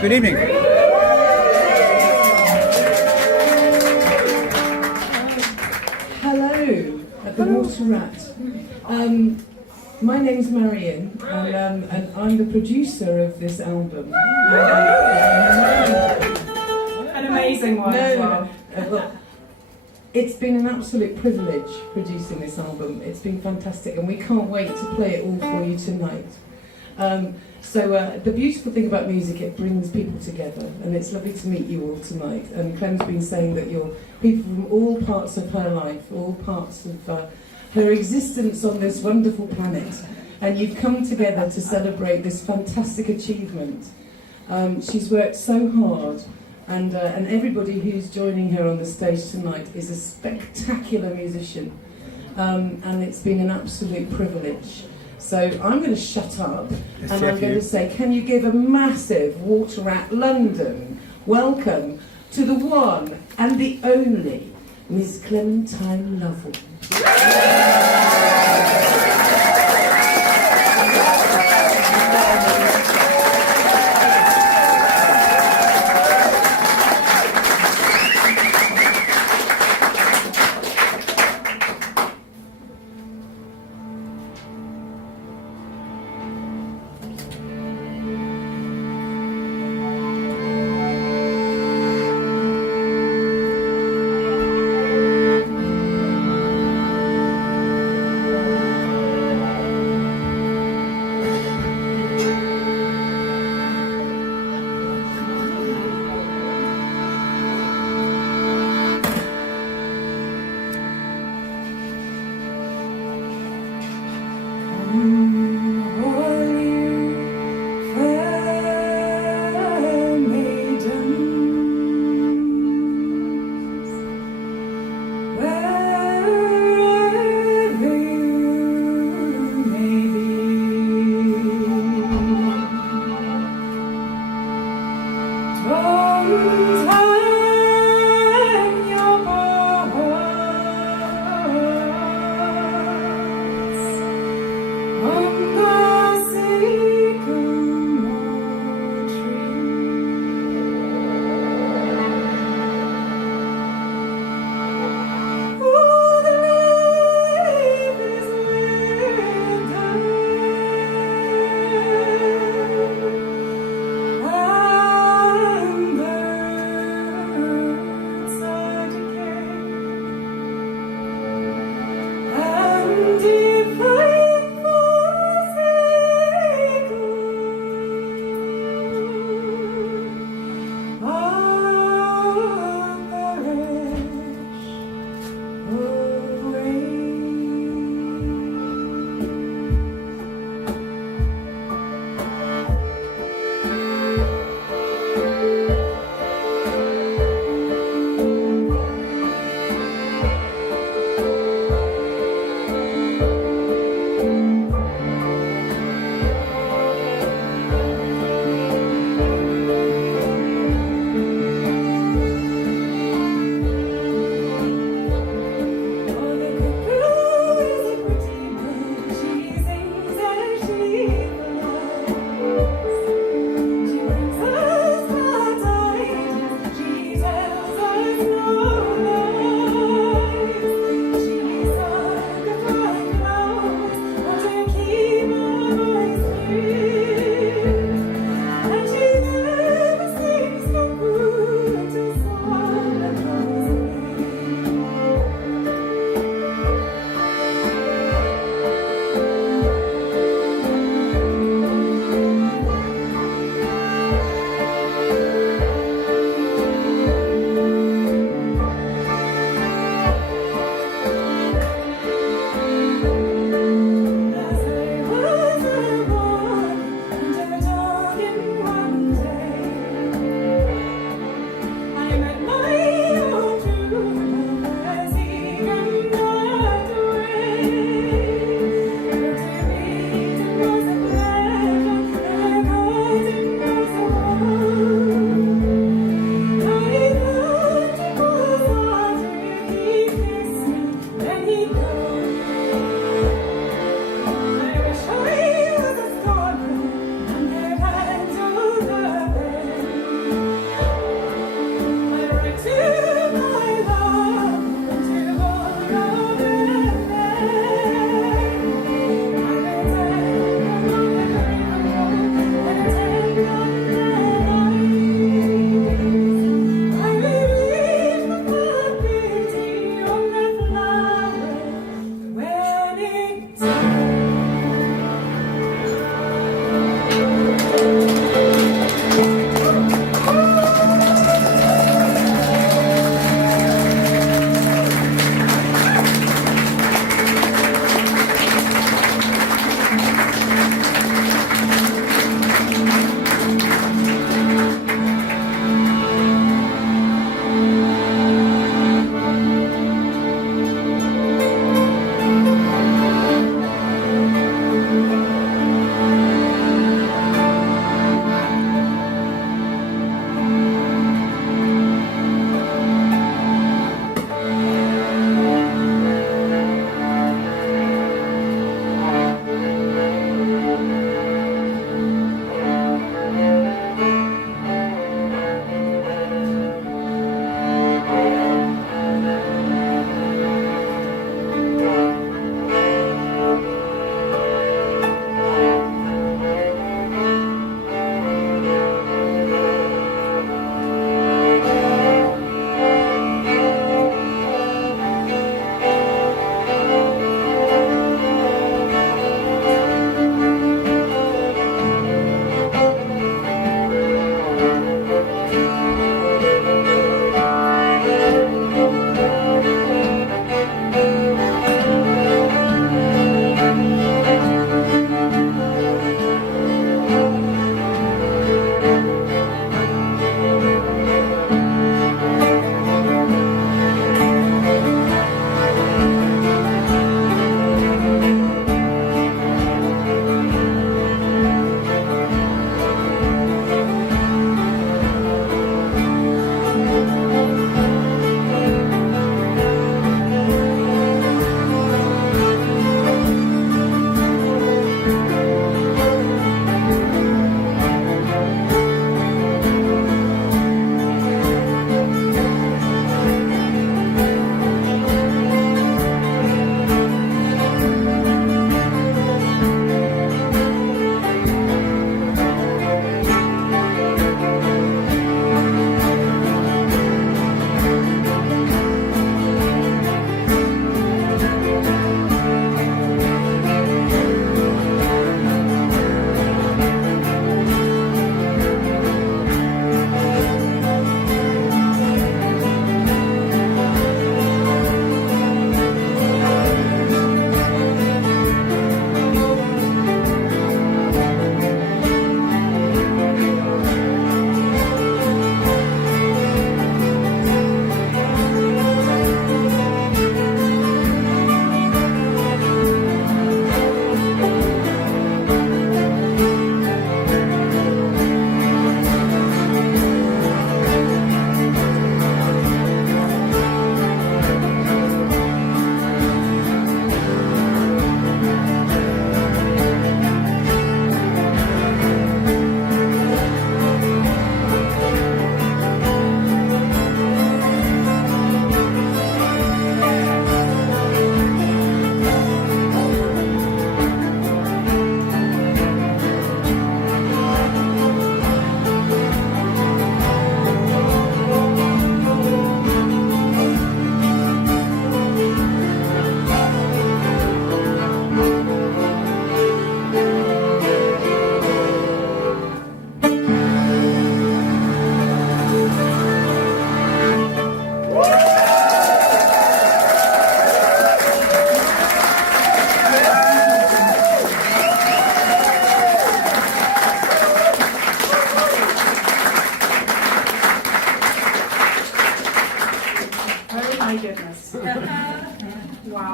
Good evening. Hello at the Water Rat. My name's Marion, and I'm the producer of this album. An amazing one as well. Look, it's been an absolute privilege producing this album. It's been fantastic, and we can't wait to play it all for you tonight. The beautiful thing about music, it brings people together, and it's lovely to meet you all tonight. And Clem's been saying that you're people from all parts of her life, all parts of her existence on this wonderful planet, and you've come together to celebrate this fantastic achievement. She's worked so hard, and everybody who's joining her on the stage tonight is a spectacular musician, and it's been an absolute privilege. So I'm going to shut up, and I'm going to say, can you give a massive Water Rat London welcome to the one and the only Miss Clementine Lovell.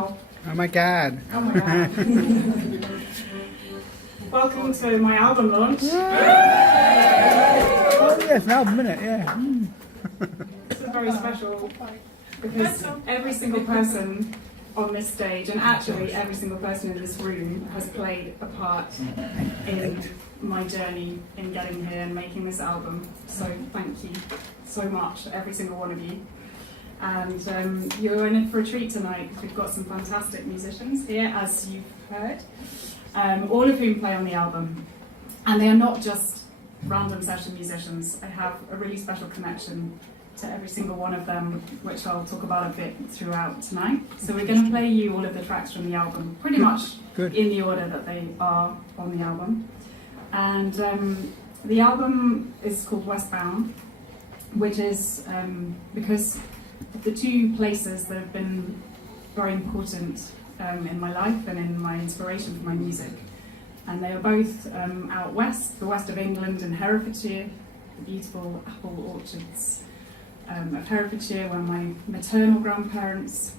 Wow. Oh my God. Oh my god. Welcome to my album launch. Oh yes, an album, innit? Yeah. This is very special because every single person on this stage, and actually every single person in this room, has played a part in my journey in getting here and making this album. So thank you so much to every single one of you. And you're in for a treat tonight. We've got some fantastic musicians here, as you've heard, all of whom play on the album. And they are not just random session musicians. I have a really special connection to every single one of them, which I'll talk about a bit throughout tonight. So we're going to play you all of the tracks from the album, pretty much in the order that they are on the album. And the album is called Westbound, which is because of the two places that have been very important in my life and in my inspiration for my music. And they are both out west, the west of England in Herefordshire, the beautiful apple orchards of Herefordshire where my maternal grandparents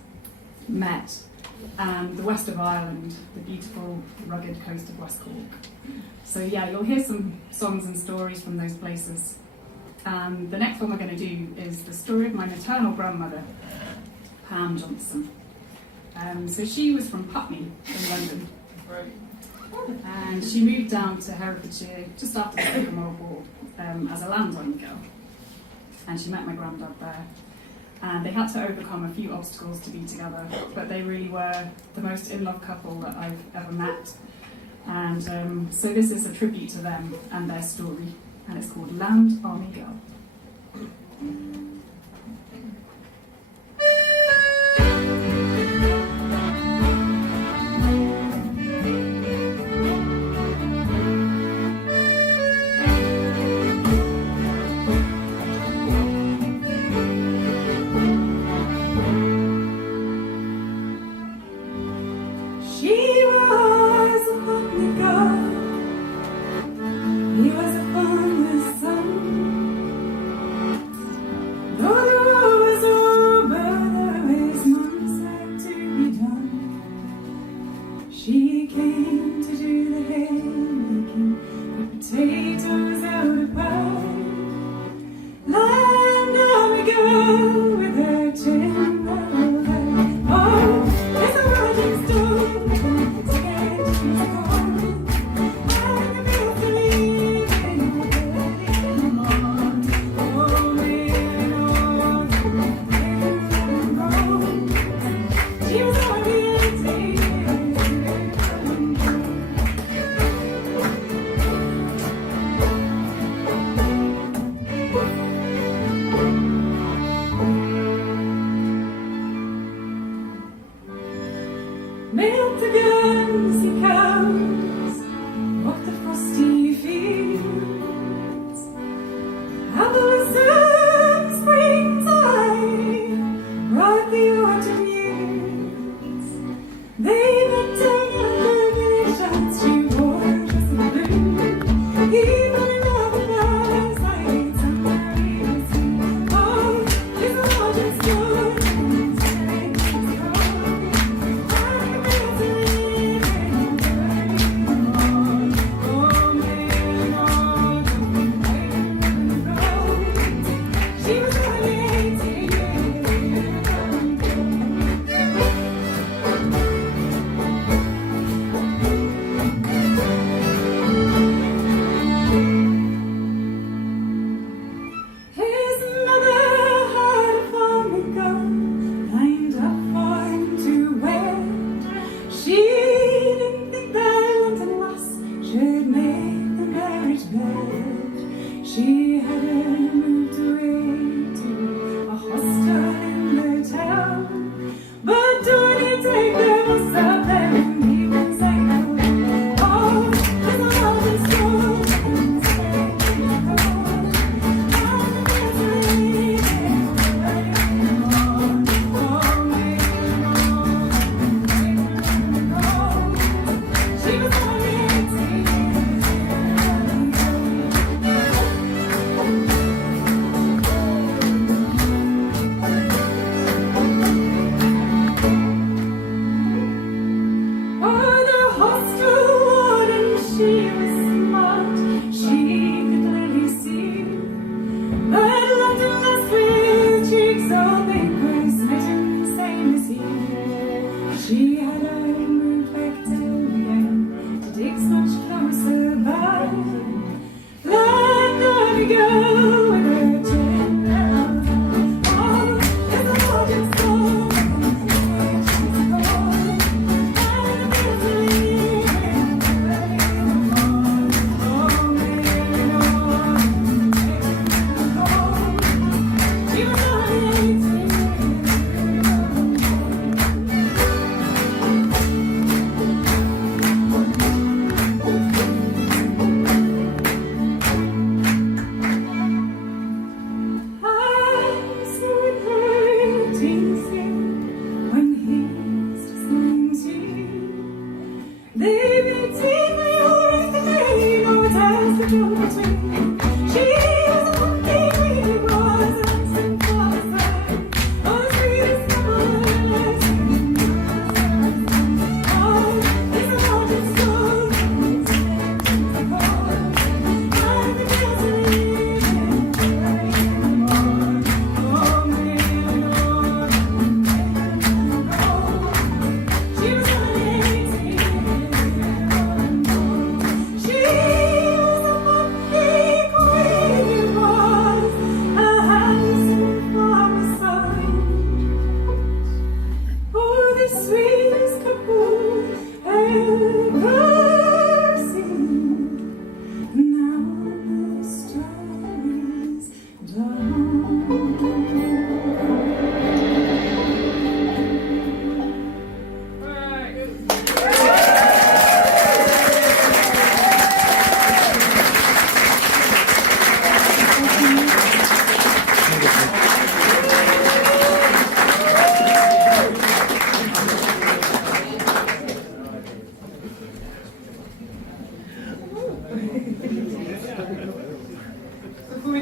met, and the west of Ireland, the beautiful rugged coast of West Cork. So yeah, you'll hear some songs and stories from those places. And the next one we're going to do is the story of my maternal grandmother, Pam Johnson. So she was from Putney in London. And she moved down to Herefordshire just after the Second World War as a landowner girl. And she met my granddad there. And they had to overcome a few obstacles to be together, but they really were the most in-love couple that I've ever met. And so this is a tribute to them and their story, and it's called Land Army Girl.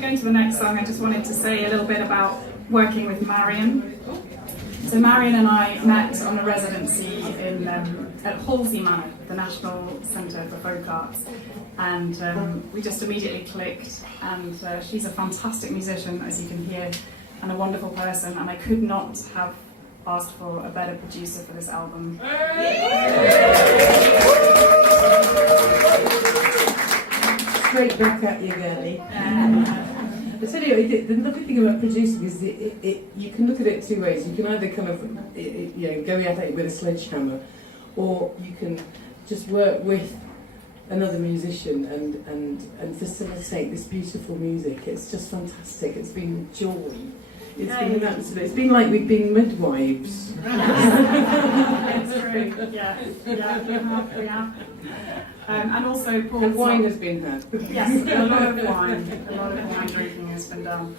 go into the next song, I just wanted to say a little bit about working with Marion. So Marion and I met on a residency in at Halsey Manor, the National Centre for Folk Arts, and we just immediately clicked. And she's a fantastic musician, as you can hear, and a wonderful person. And I could not have asked for a better producer for this album. Straight back at you, girlie. But anyway, the lovely thing about producing is you can look at it two ways. You can either kind of go at it with a sledgehammer, or you can just work with another musician and facilitate this beautiful music. It's just fantastic. It's been joy. It's been an absolute. It's been like we've been midwives. It's true. Yeah, we have. And also Paul. And wine has been had. Yes, a lot of wine drinking has been done.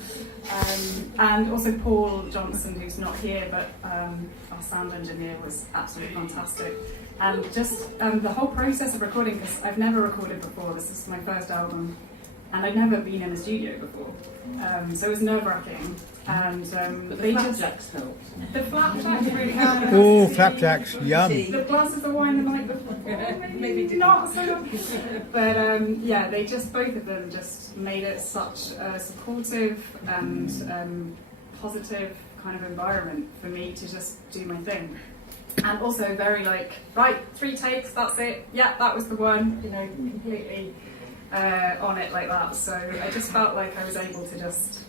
And also Paul Johnson, who's not here, but our sound engineer, was absolutely fantastic. And just the whole process of recording, because I've never recorded before, this is my first album, and I'd never been in a studio before. So it was nerve-wracking. And But they the just flapjacks helped. the flapjacks really helped. Oh, flapjacks, yum. The glasses of wine the night before, maybe not so much. But yeah, they just, both of them just made it such a supportive and positive kind of environment for me to just do my thing. And also very like, right, 3 takes, that's it, yeah, that was the one, completely on it like that. So I just felt like I was able to just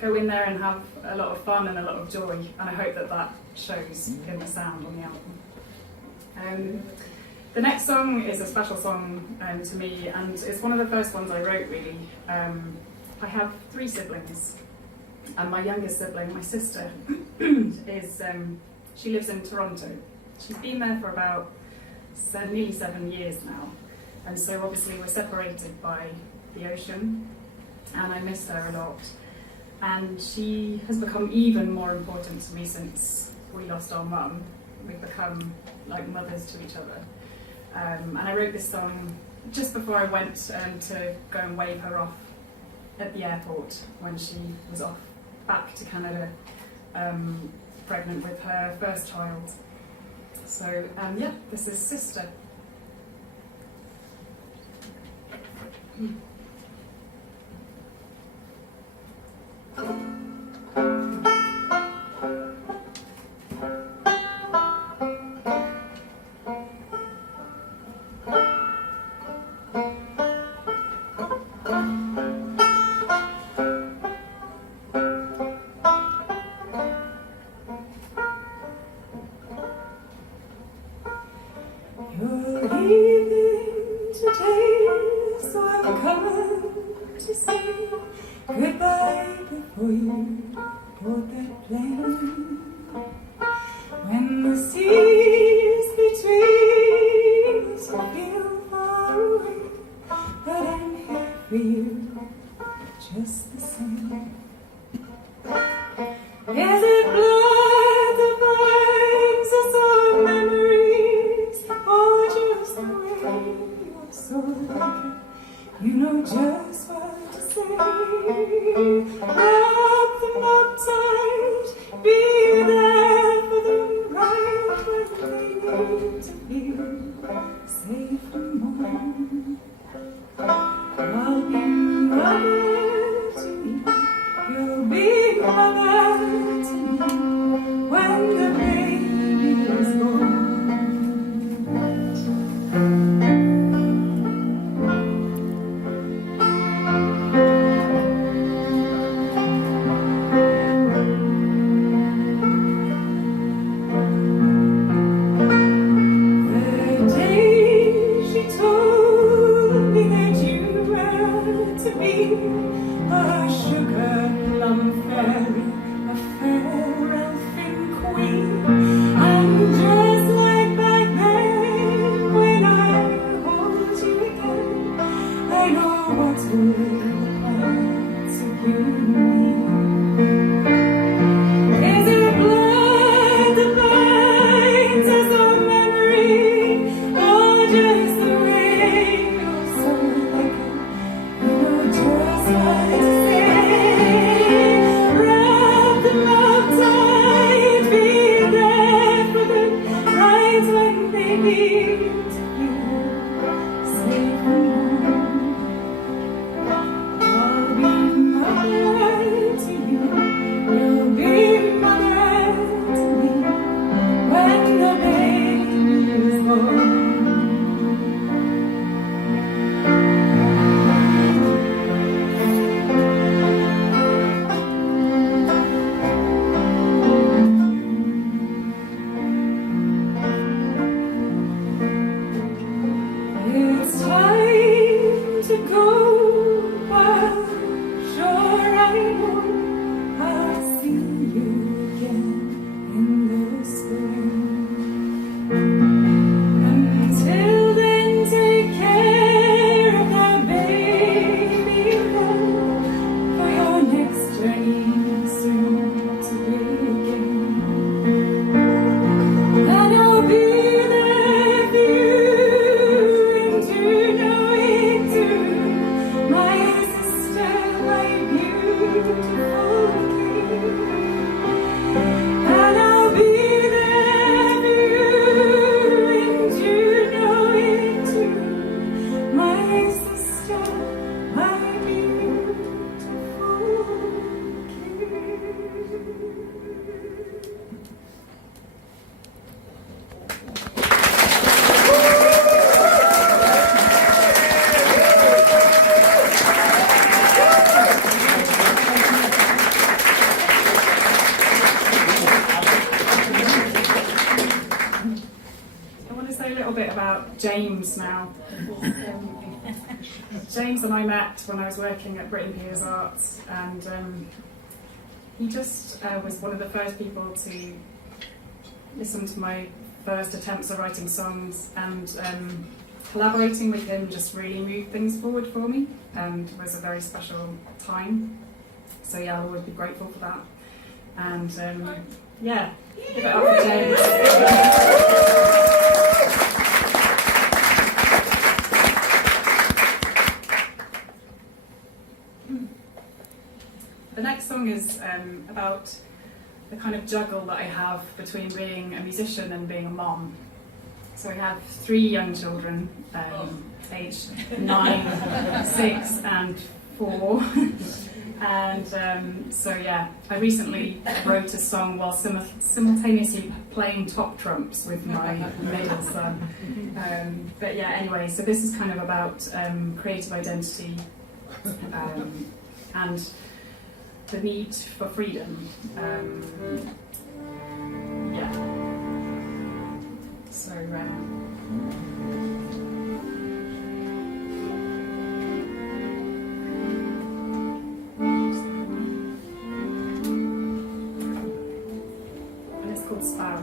go in there and have a lot of fun and a lot of joy, and I hope that shows in the sound on the album. The next song is a special song to me, and it's one of the first ones I wrote, really. I have 3 siblings, and my youngest sibling, my sister, she lives in Toronto. She's been there for about nearly 7 years now, and so obviously we're separated by the ocean, and I miss her a lot. And she has become even more important to me since we lost our mum. We've become like mothers to each other. And I wrote this song just before I went to go and wave her off at the airport when she was off back to Canada, pregnant with her first child. So yeah, this is Sister. You're leaving today, so I've come to say goodbye before you board that plane. When the seas between us feel far away, but I'm here for you just the same. Is it blood that binds us or memories, or just the way you're so like it? You know just what to say. Wrap them up tight, be there for them right when they need to feel safe and warm. I'll be mother to you, you'll be mother to me when the baby is born. Just like to say I know I'll see you again in the spring. Until then, take care of that baby girl, for your next journey soon to begin. And I'll be there for you, and you know it too, my sister, my beautiful king. And I'll be there for you, and you know it too, my sister, my beautiful king. I want to say a little bit about James now. James and I met when I was working at Britain Piers Arts, and he just was one of the first people to listen to my first attempts at writing songs, and collaborating with him just really moved things forward for me, and was a very special time. So yeah, I'll always be grateful for that. And yeah, give it up for James. The next song is about the kind of juggle that I have between being a musician and being a mom. So I have 3 young children, aged 9, 6 and 4. And so yeah, I recently wrote a song while simultaneously playing top trumps with my middle son. But yeah, anyway, so this is kind of about creative identity and the need for freedom. Yeah. So. And it's called Sparrow.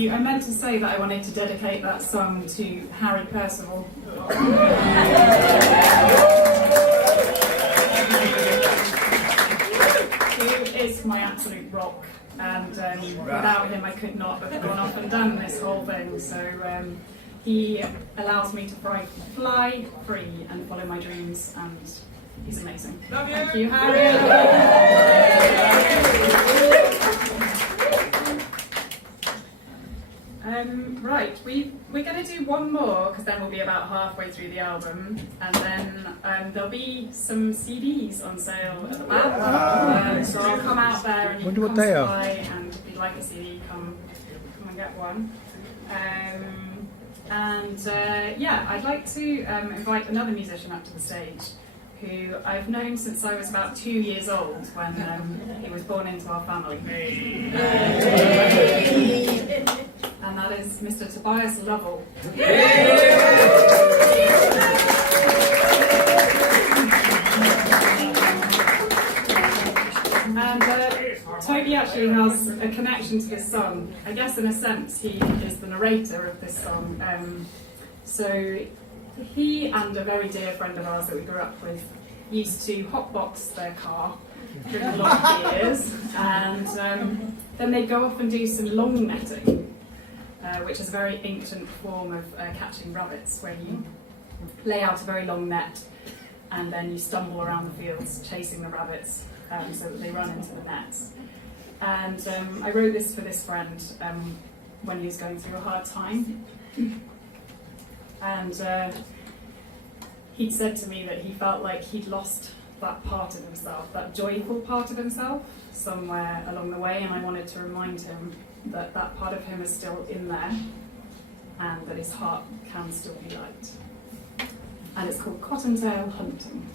you. I meant to say that I wanted to dedicate that song to Harry Percival. Who is my absolute rock. And without him I could not have gone off and done this whole thing. So he allows me to fly free and follow my dreams, and he's amazing. Love you. Thank you, Harry. Right, we're going to do one more, because then we'll be about halfway through the album, and then there'll be some CDs on sale at the back. So I'll come out there, and you Wonder can what come they are. by, and if you'd like a CD, come and get one. Yeah, I'd like to invite another musician up to the stage, who I've known since I was about 2 years old, when he was born into our family. And that is Mr. Tobias Lovell. And Toby actually has a connection to this song. I guess in a sense he is the narrator of this song. So he and a very dear friend of ours that we grew up with used to hotbox their car for a lot of years, and then they'd go off and do some long netting, which is a very ancient form of catching rabbits, where you lay out a very long net and then you stumble around the fields chasing the rabbits so that they run into the nets. And I wrote this for this friend when he was going through a hard time. And he'd said to me that he felt like he'd lost that part of himself, that joyful part of himself, somewhere along the way, and I wanted to remind him that that part of him is still in there, and that his heart can still be light. And it's called Cottontail Hunting.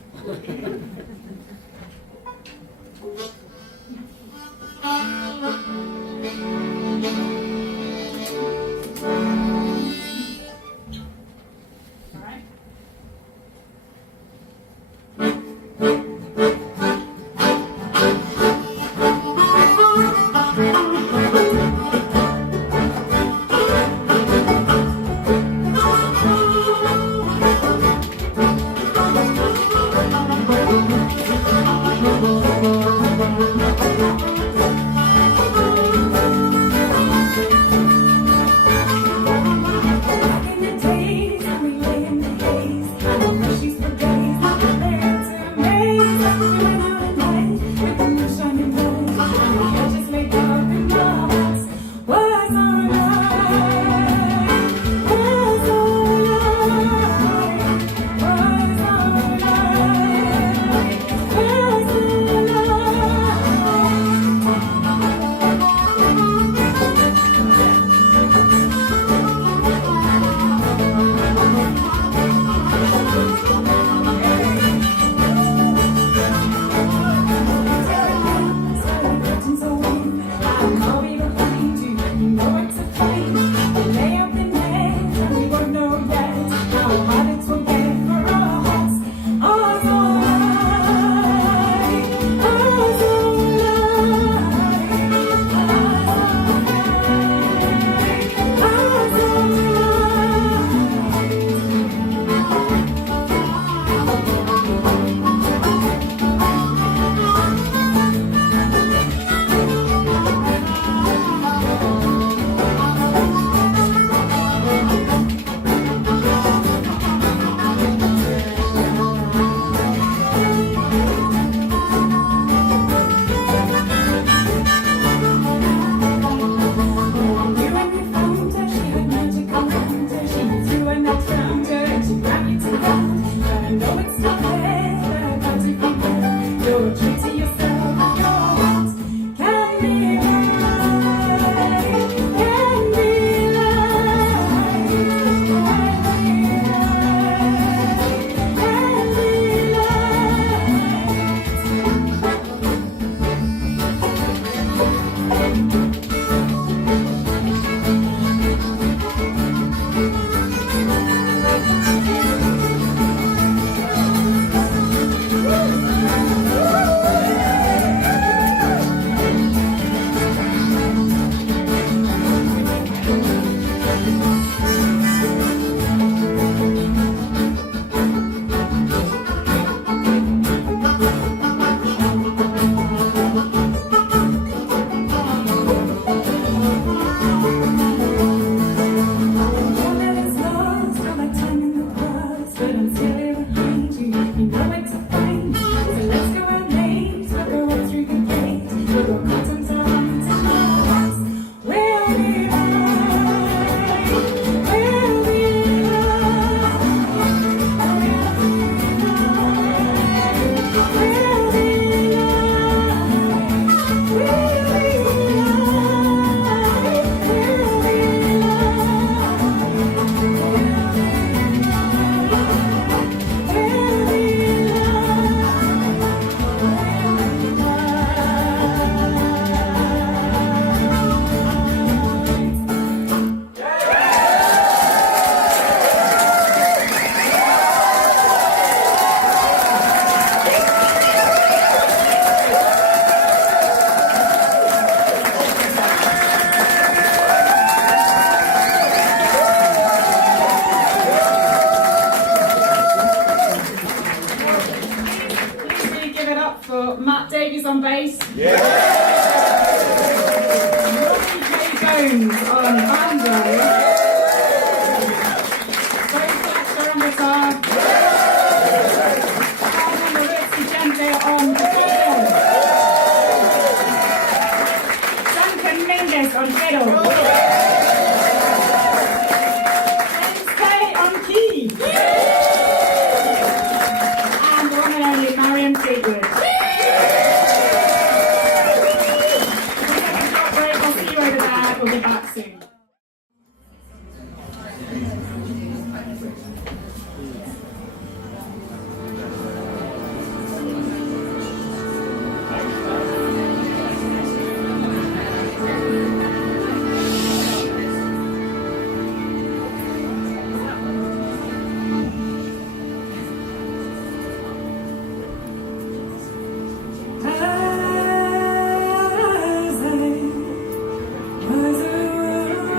Jones on banjo. Joe Fletcher on guitar. Karl on Duncan Mingus on fiddle. James Kay on key. And the one and only Marion Fleetwood. I'll see you over there. We'll be back soon. As I was a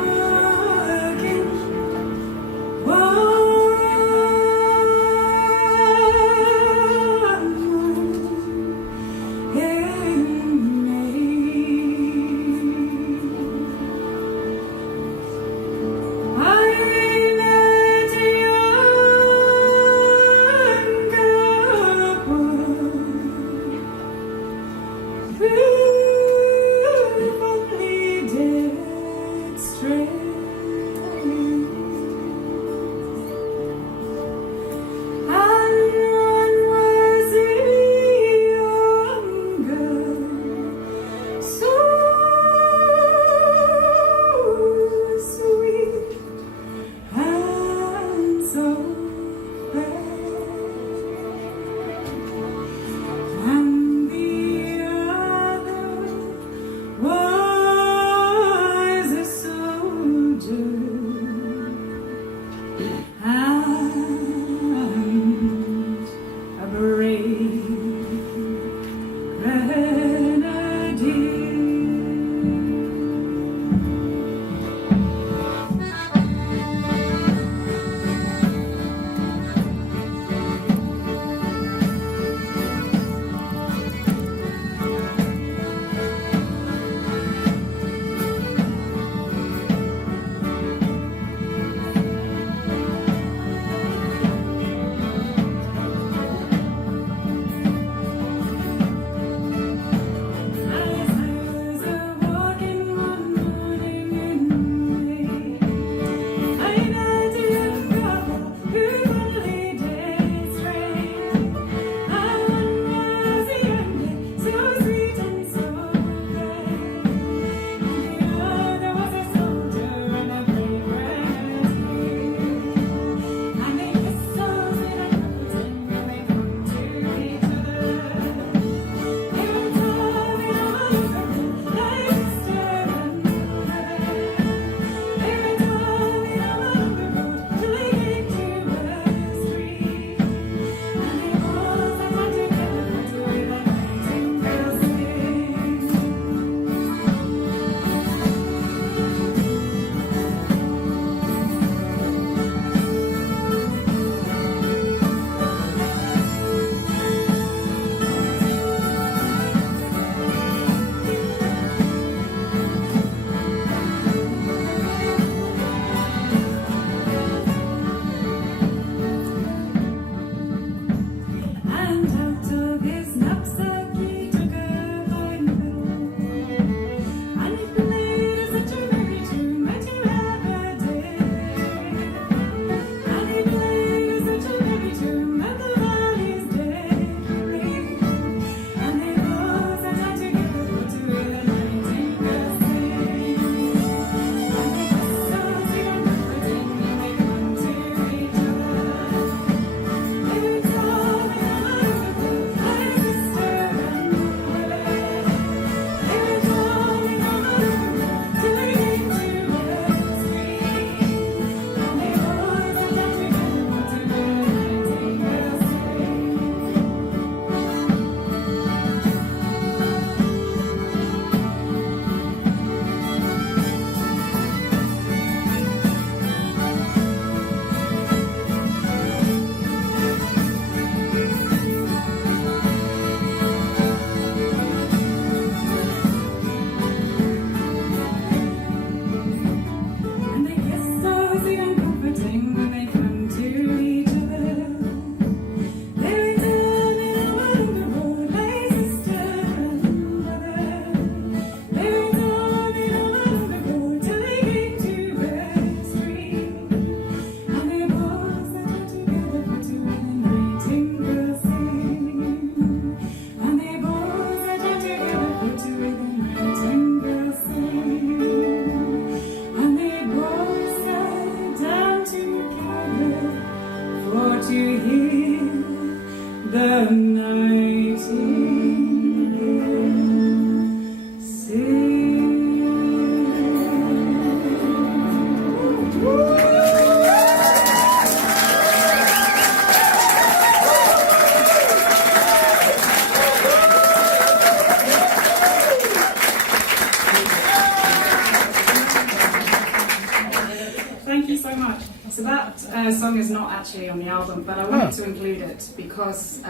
you so much. So that song is not actually on the album, but I wanted to include it because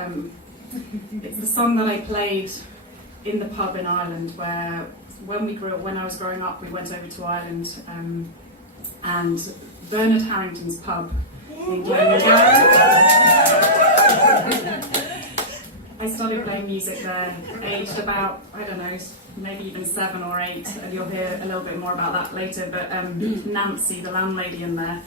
it's the song that I played in the pub in Ireland, where when I was growing up, we went over to Ireland, and Bernard Harrington's pub in Glengarry. I started playing music there, aged about, I don't know, maybe even 7 or 8, and you'll hear a little bit more about that later, but Nancy, the landlady in there,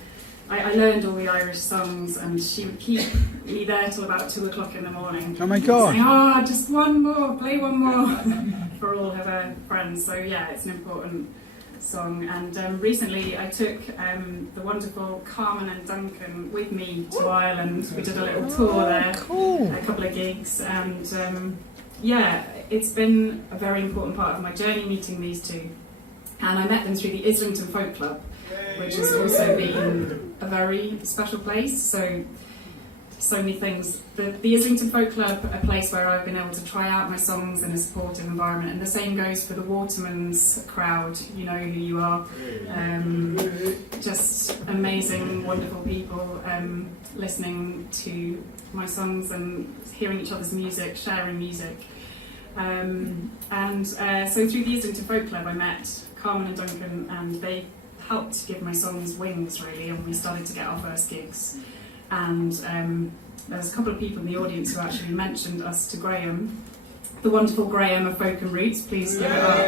I learned all the Irish songs, and she would keep me there till about 2 o'clock in the morning. Oh my God. Saying, just one more, play one more, for all of her friends. So yeah, it's an important song. And recently I took the wonderful Carmen and Duncan with me to Ireland. We did a little tour there, Cool. a couple of gigs, and yeah, it's been a very important part of my journey meeting these two. And I met them through the Islington Folk Club, which has also been a very special place. So many things. The Islington Folk Club, a place where I've been able to try out my songs in a supportive environment, and the same goes for the Waterman's crowd. You know who you are. Just amazing, wonderful people listening to my songs and hearing each other's music, sharing music. So through the Islington Folk Club I met Carmen and Duncan, and they helped give my songs wings really, and we started to get our first gigs. And there was a couple of people in the audience who actually mentioned us to Graham, the wonderful Graham of Folk and Roots. Please give it up.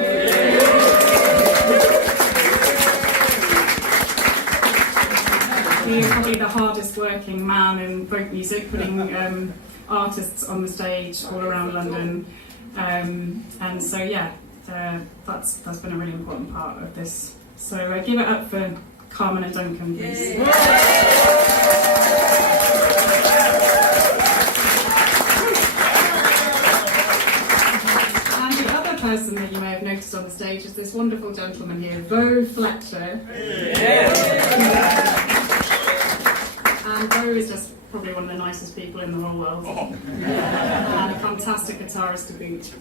He is probably the hardest working man in folk music, putting artists on the stage all around London. And so yeah, that's been a really important part of this. So give it up for Carmen and Duncan, please. And the other person that you may have noticed on the stage is this wonderful gentleman here, Beau Fletcher. And Beau is just probably one of the nicest people in the whole world. And a fantastic guitarist to boot.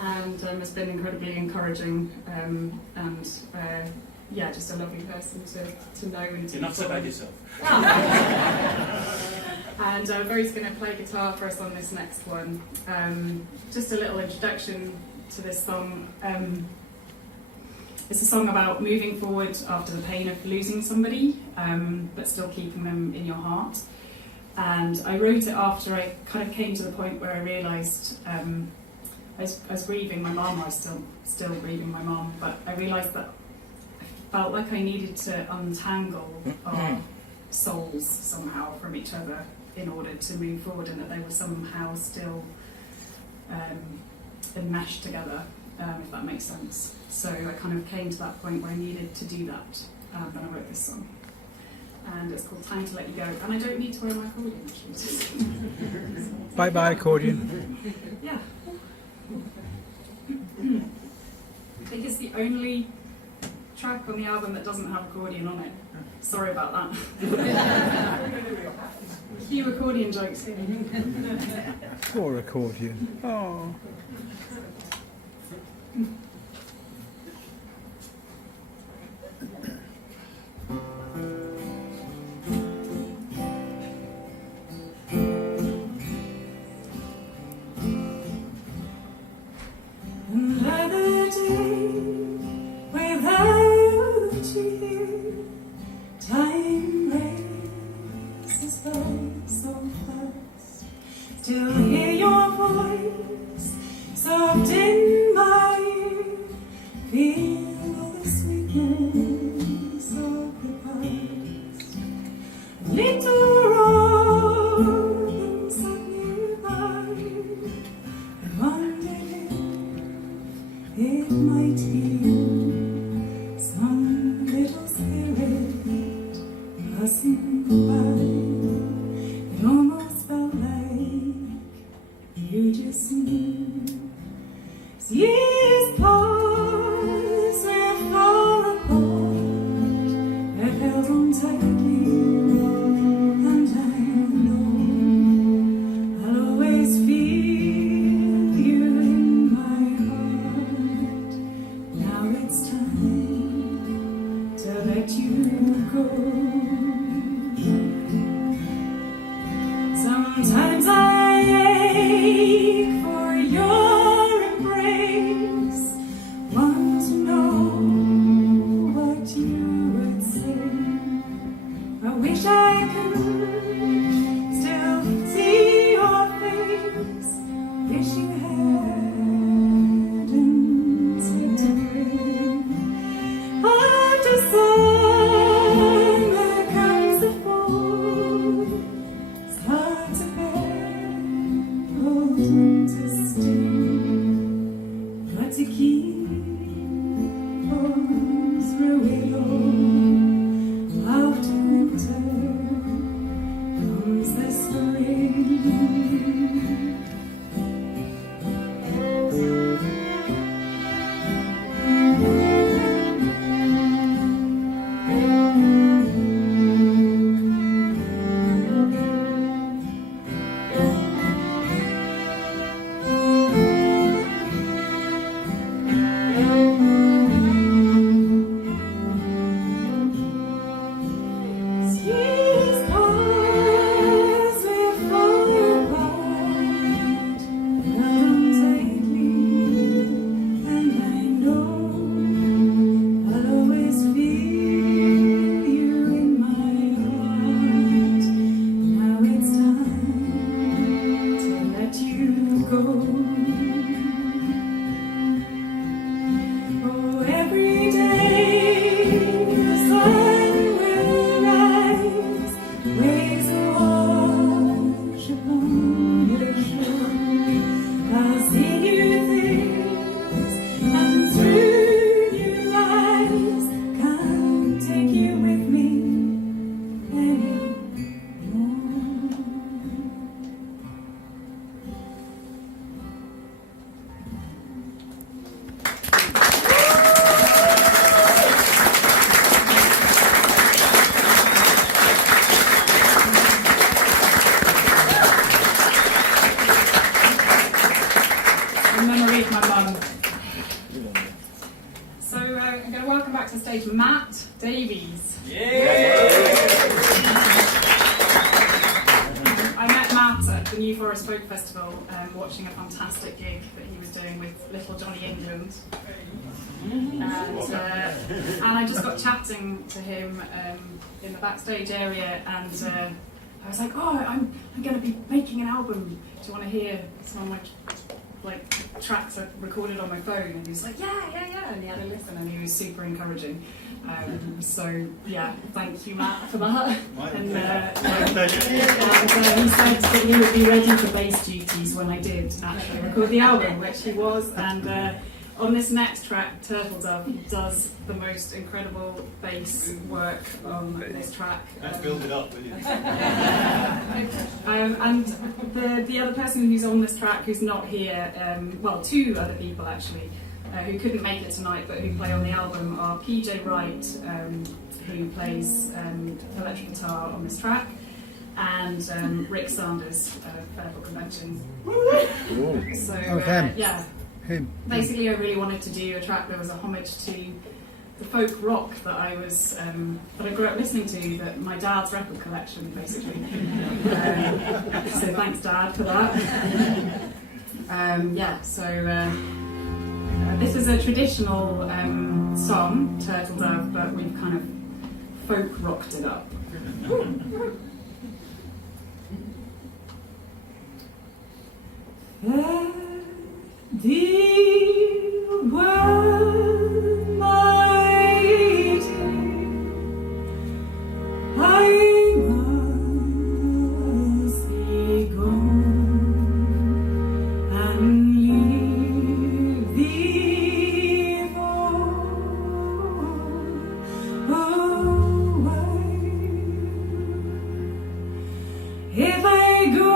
And has been incredibly encouraging, yeah, just a lovely person to know and to. You're not so bad yourself. And Beau's going to play guitar for us on this next one. Just a little introduction to this song. It's a song about moving forward after the pain of losing somebody, but still keeping them in your heart. And I wrote it after I kind of came to the point where I realised I was grieving my mum. I was still grieving my mum, but I realised that I felt like I needed to untangle our souls somehow from each other in order to move forward, and that they were somehow still enmeshed together, if that makes sense. So I kind of came to that point where I needed to do that, and I wrote this song. And it's called Time to Let You Go. And I don't need to wear my accordion, actually. Bye bye, accordion. Yeah. I think it's the only track on the album that doesn't have accordion on it. Sorry about that. Few accordion jokes here. Poor accordion. Oh. Another day without you, time races by so fast. Still hear your voice soft in my ear, feel the sweetness of the past. Little robin sat nearby, and wondered it might be some little spirit passing by. It almost felt like you just knew. As years pass, we're far apart. I've held on tightly let you go. Sometimes I ache for your embrace, want to know what you would say. I wish I could still see your face, wish you hadn't slipped away. After summer comes the fall, it's hard to bear, old winter still, but to keep on through it all. After winter comes the spring. Years pass, we fall apart, held tightly, and I know I'll always feel you in my heart. Now it's time to let you go. Oh, every day the sun will rise, waves will wash upon your shore. I'll see new things, and through new eyes, can't take you with me anymore. In memory of my mum. So I'm going to welcome back to the stage Matt Davies. I met Matt at the New Forest Folk Festival, watching a fantastic gig that he was doing with Little Johnny England. And I just got chatting to him in the backstage area, and I was like, oh, I'm going to be making an album. Do you want to hear some of my tracks I recorded on my phone? And he was like, yeah, and he had a listen, and he was super encouraging. So yeah, thank you, Matt, for that. And he said that he would be ready for bass duties when I did actually record the album, which he was. And on this next track, Turtle Dove does the most incredible bass work on this track. Let's build it up, will you? And the other person who's on this track who's not here, well, two other people actually, who couldn't make it tonight but who play on the album are PJ Wright, who plays electric guitar on this track, and Rick Sanders, Federal Convention. So, yeah. Him. Basically, I really wanted to do a track that was a homage to the folk rock that I was that I grew up listening to, that my dad's record collection, basically. So thanks, Dad, for that. This is a traditional song, Turtle Dove, but we've kind of folk rocked it up. The world mighty, I must be gone and leave thee for a while. If I go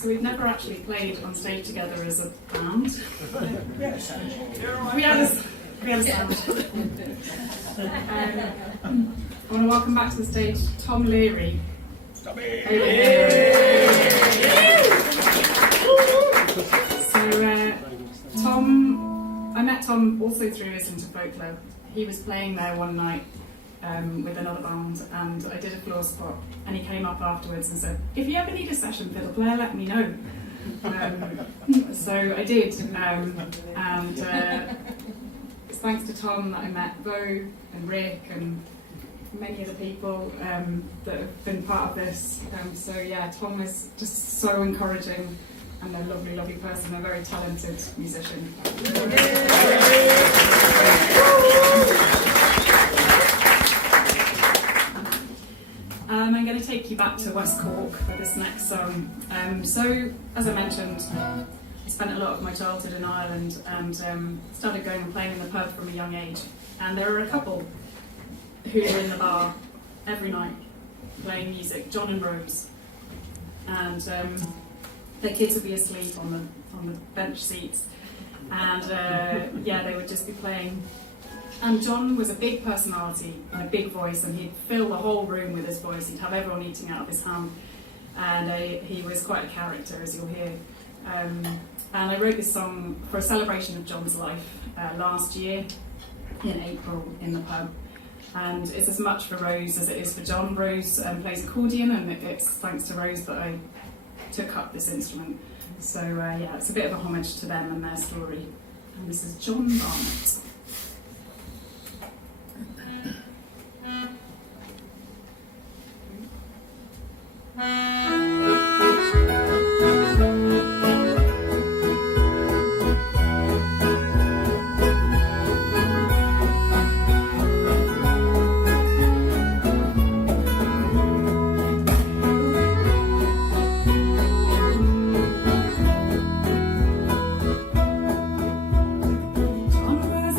So we've never actually played on stage together as a band. We had a sound. I want to welcome back to the stage Tom Leary. So Tom, I met Tom also through Islington Folk Club. He was playing there one night with another band, and I did a floor spot, and he came up afterwards and said, "If you ever need a session fiddle player, let me know." So I did, and it's thanks to Tom that I met Bo and Rick and many other people that have been part of this. So yeah, Tom is just so encouraging and a lovely, lovely person, a very talented musician. I'm going to take you back to West Cork for this next song. So, as I mentioned, I spent a lot of my childhood in Ireland and started going and playing in the pub from a young age. And there were a couple who were in the bar every night playing music, John and Rose. And their kids would be asleep on the bench seats. And yeah, they would just be playing. And John was a big personality and a big voice, and he'd fill the whole room with his voice. He'd have everyone eating out of his hand, and he was quite a character, as you'll hear. And I wrote this song for a celebration of John's life last year in April in the pub. And it's as much for Rose as it is for John. Rose plays accordion, and it's thanks to Rose that I took up this instrument. So yeah, it's a bit of a homage to them and their story. And this is John Barnett. John was a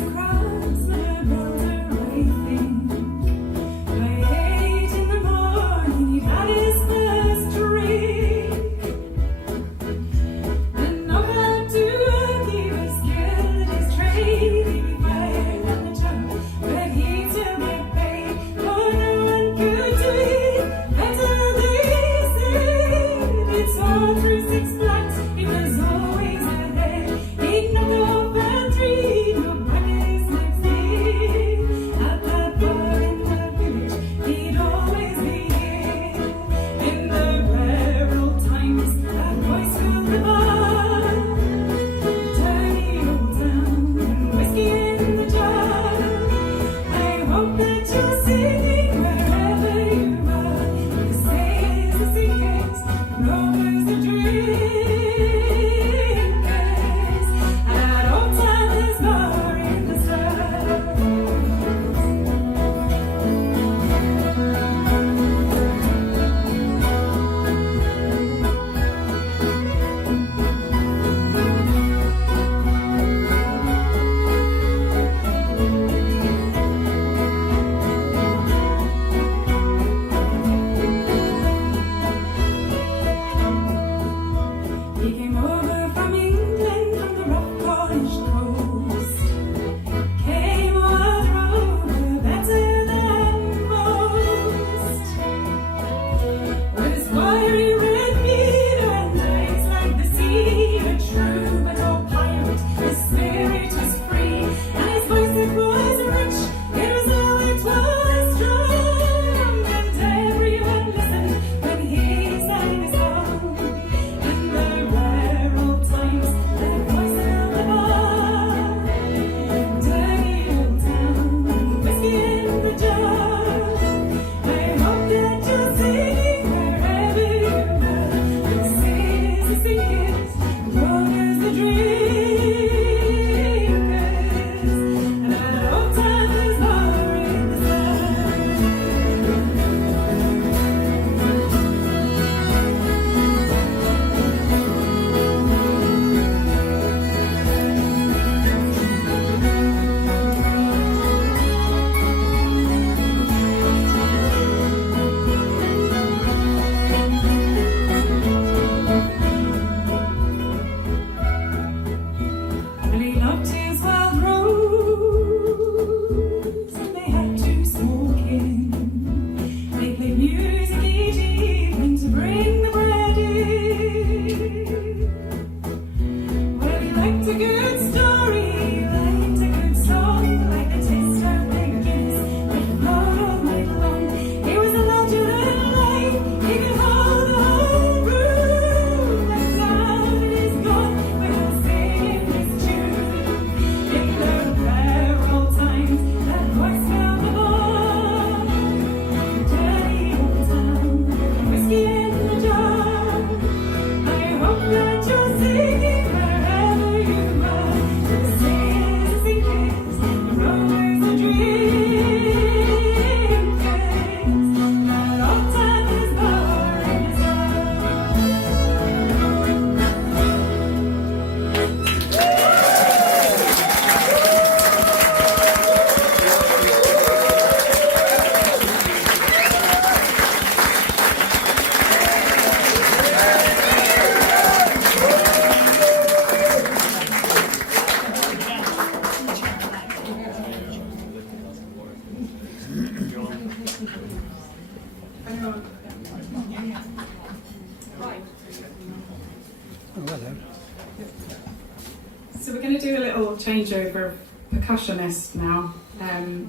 going to do a little changeover of percussionist now.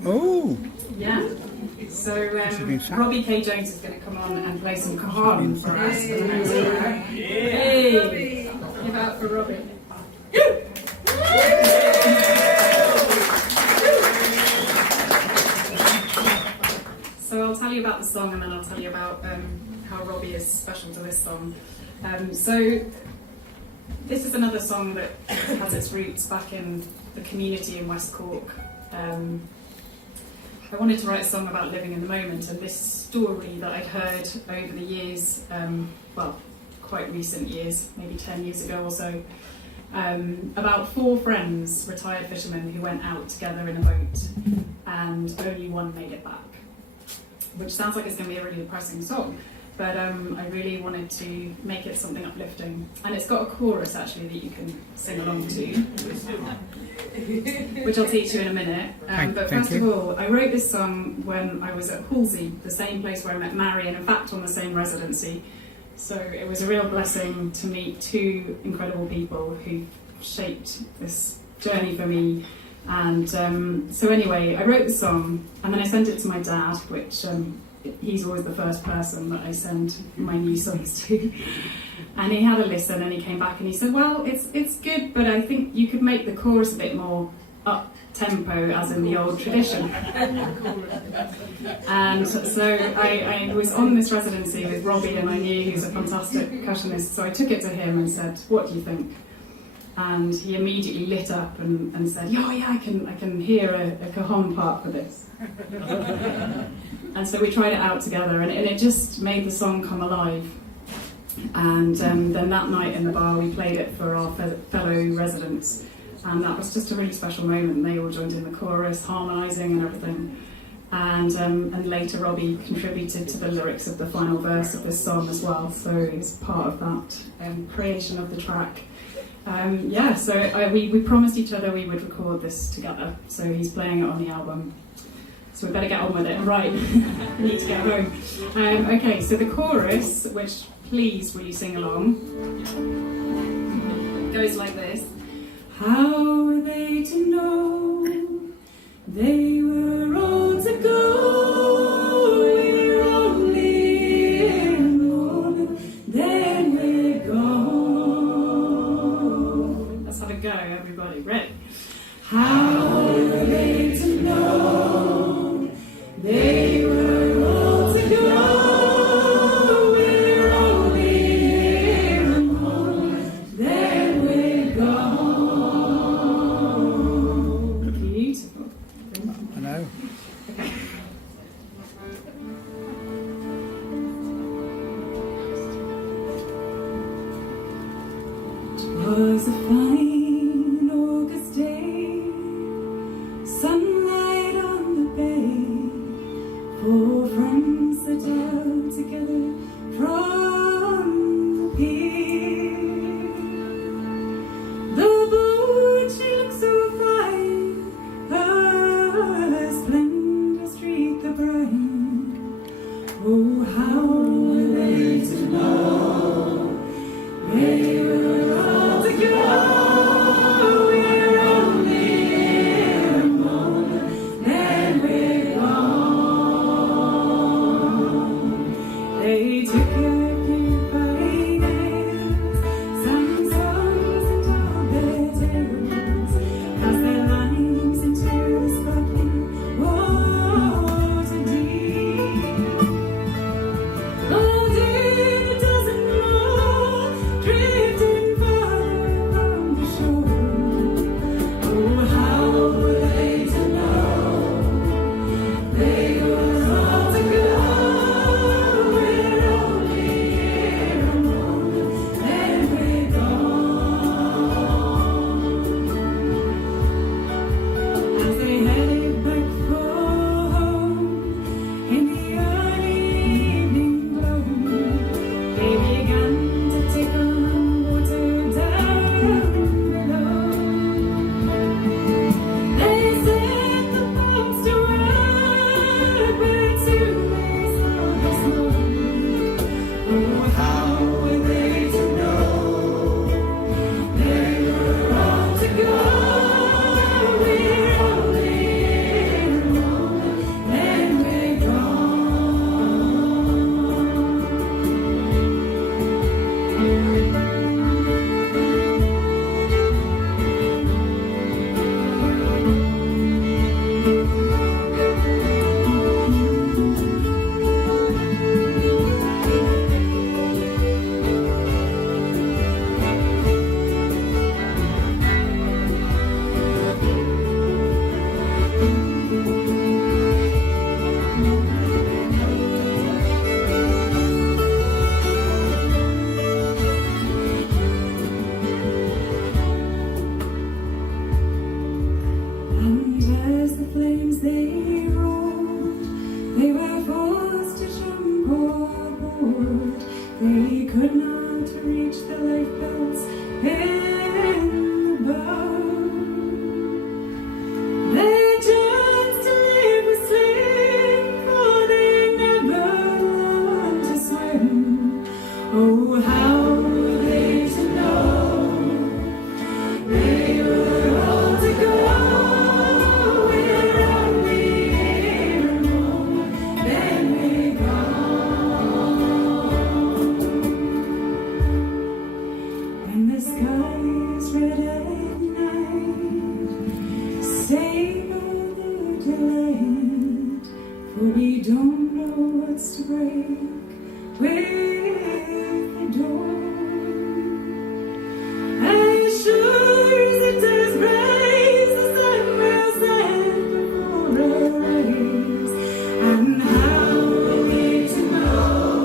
Oh, Yeah. So been sacked. Robbie K. Jones is going to come on and play some Karl for us for the next hour. Hey! Give it up for Robbie. So I'll tell you about the song and then I'll tell you about how Robbie is special to this song. So this is another song that has its roots back in the community in West Cork. I wanted to write a song about living in the moment, and this story that I'd heard over the years, well, quite recent years, maybe 10 years ago or so, about 4 friends, retired fishermen, who went out together in a boat, and only one made it back. Which sounds like it's going to be a really depressing song, but I really wanted to make it something uplifting. And it's got a chorus, actually, that you can sing along to, which I'll teach you in a minute. But first of all, I wrote this song when I was at Halsey, the same place where I met Mary, and in fact on the same residency. So it was a real blessing to meet 2 incredible people who shaped this journey for me. And so anyway, I wrote the song, and then I sent it to my dad, which he's always the first person that I send my new songs to. And he had a listen, and he came back and he said, well, it's good, but I think you could make the chorus a bit more up-tempo, as in the old tradition. And so I was on this residency with Robbie, and I knew he was a fantastic percussionist, so I took it to him and said, what do you think? And he immediately lit up and said, oh yeah, I can hear a cajon part for this. And so we tried it out together, and it just made the song come alive. And then that night in the bar, we played it for our fellow residents, and that was just a really special moment. They all joined in the chorus, harmonising and everything. And later Robbie contributed to the lyrics of the final verse of this song as well, so it was part of that creation of the track. So we promised each other we would record this together, so he's playing it on the album. So we better get on with it. Right, we need to get home. Okay, so the chorus, which please will you sing along, goes like this. How were they to know they were all to go? We're only in one, then we're gone. Let's have a go, everybody. Ready? How were they to know they were all to go? We're only in one, then we're gone. Beautiful. I know. Okay. Was a fine August day, sunlight on the bay, 4 friends set out together from the pier. The boat, she looked so fine, her splendor streaked the brine. Oh, how were they to know they were all to go? We could not reach the lifebelts in the boat. They just live or sleep, for they never learned to swim. Oh, how were they to know they were all to go? We're only here a moment, then we're gone. When the sky is red at night, savor the delight, for we don't know what's to break with the dawn. As sure as it does rise, the sun will set before our eyes. And how are we to know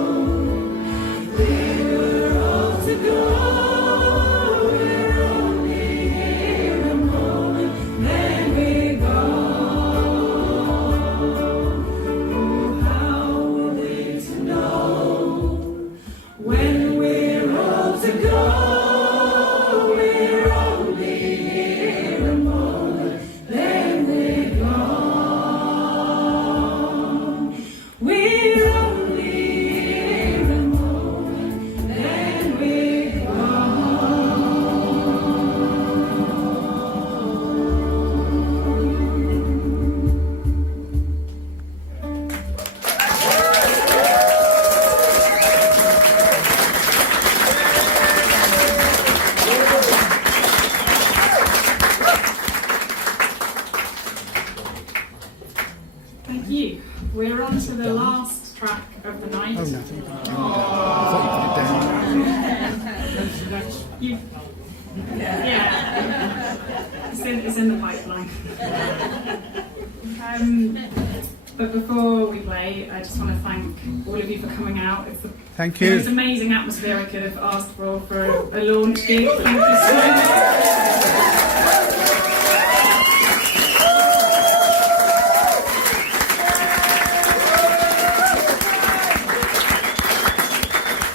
we were all to go? We're only here a moment, then we're gone. Oh, how are they to know when we're all to go? We're only here a moment, then we're gone. We're only here a moment, then we're Thank you. We're on to the last track of the night. Oh, nothing. I thought you put it down. You, yeah, it's in the pipeline. But before we play, I just want to thank all of you for coming out. It's the Thank most you. amazing atmosphere I could have asked for a launch gig. Thank you so much.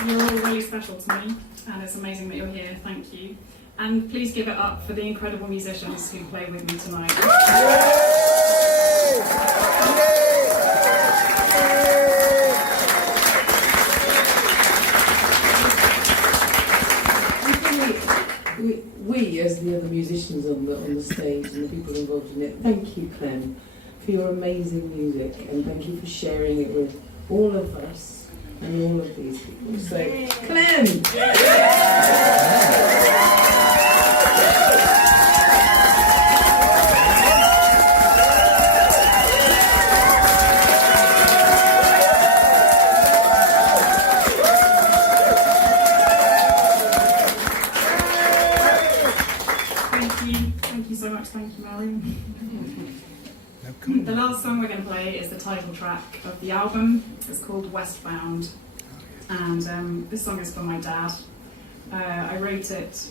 You're all really special to me, and it's amazing that you're here. Thank you. And please give it up for the incredible musicians who play with me tonight. We, as the other musicians on the stage and the people involved in it, thank you, Clem, for your amazing music, and thank you for sharing it with all of us and all of these people. So, Clem! Thank you so much. Thank you, Mary. Welcome. The last song we're going to play is the title track of the album. It's called Westbound, and this song is for my dad. I wrote it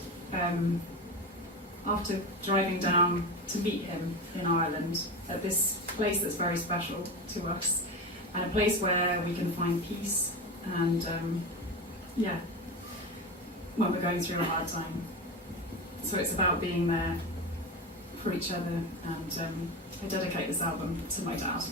after driving down to meet him in Ireland at this place that's very special to us, and a place where we can find peace and when we're going through a hard time. So it's about being there for each other, and I dedicate this album to my dad.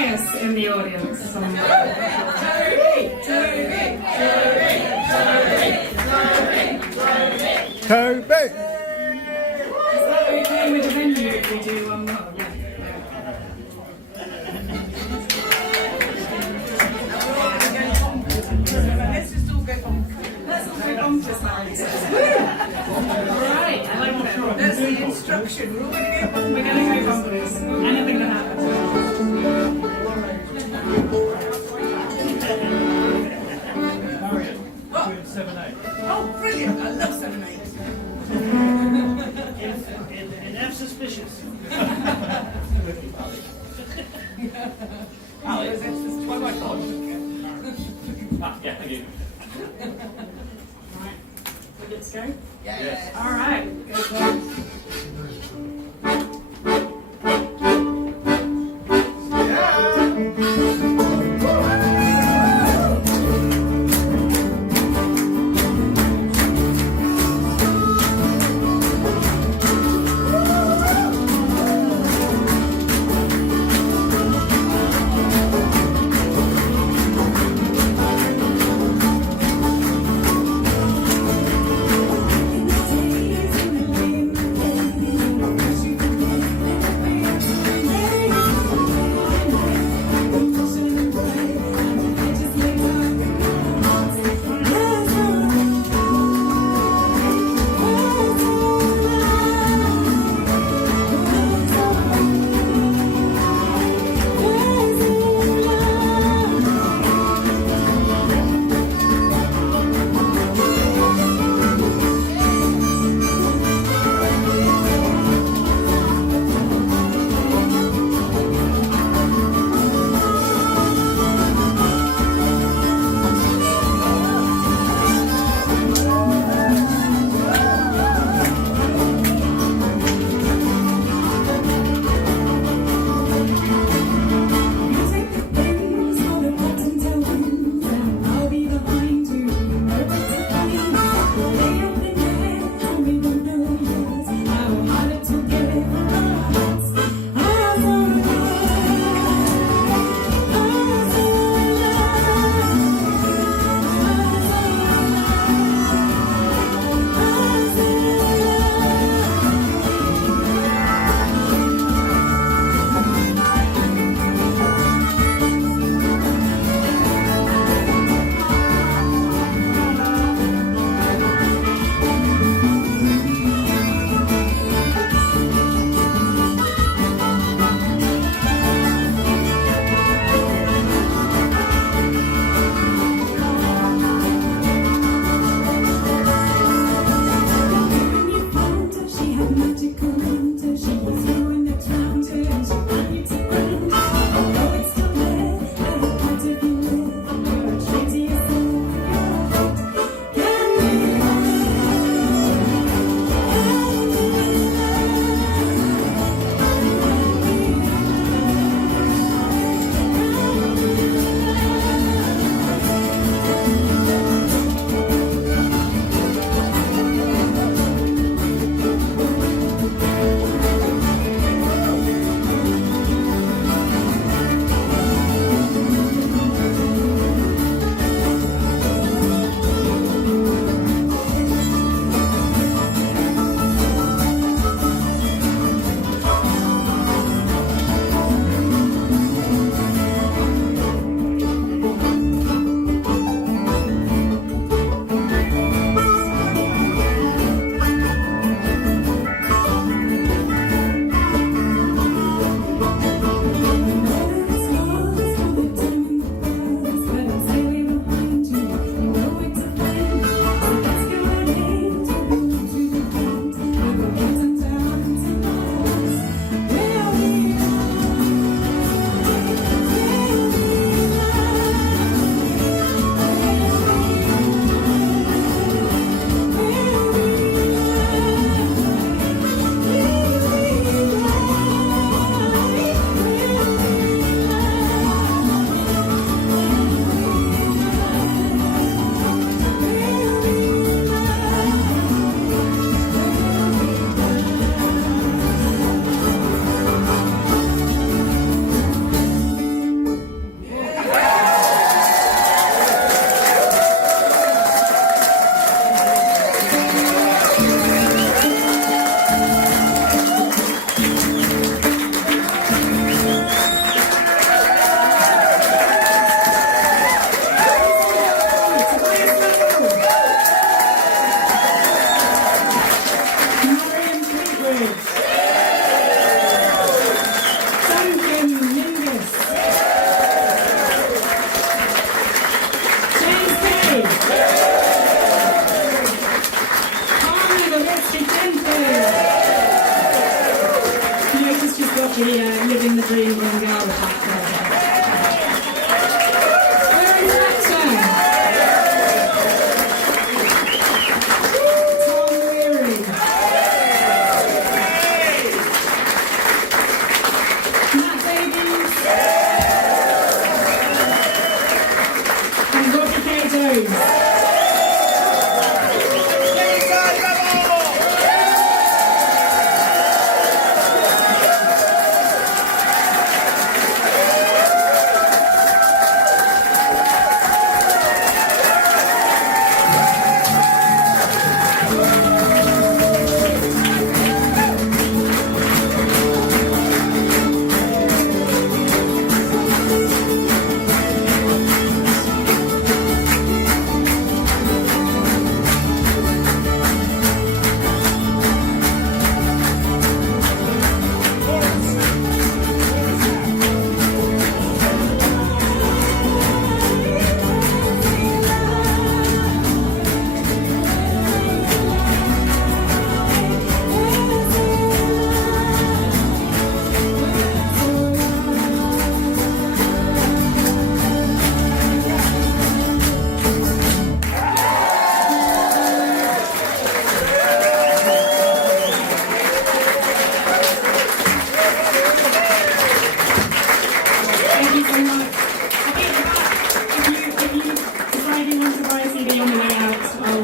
bias in the audience somewhere. Toby! Is that okay with the venue if we do one more? Yeah. Let's just all go bonkers. Let's all go bonkers, Alex. Alright, I like that. That's the instruction. We're all going to go bonkers. We're going to go bonkers. Anything that happens. Oh, brilliant. I love 7/8. And F suspicious. Alex, that's one of my thoughts. Yeah, thank you. Right. We good to go? Yeah. Alright. Go.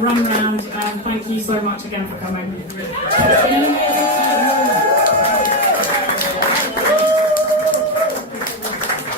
run round. Thank you so much again for coming.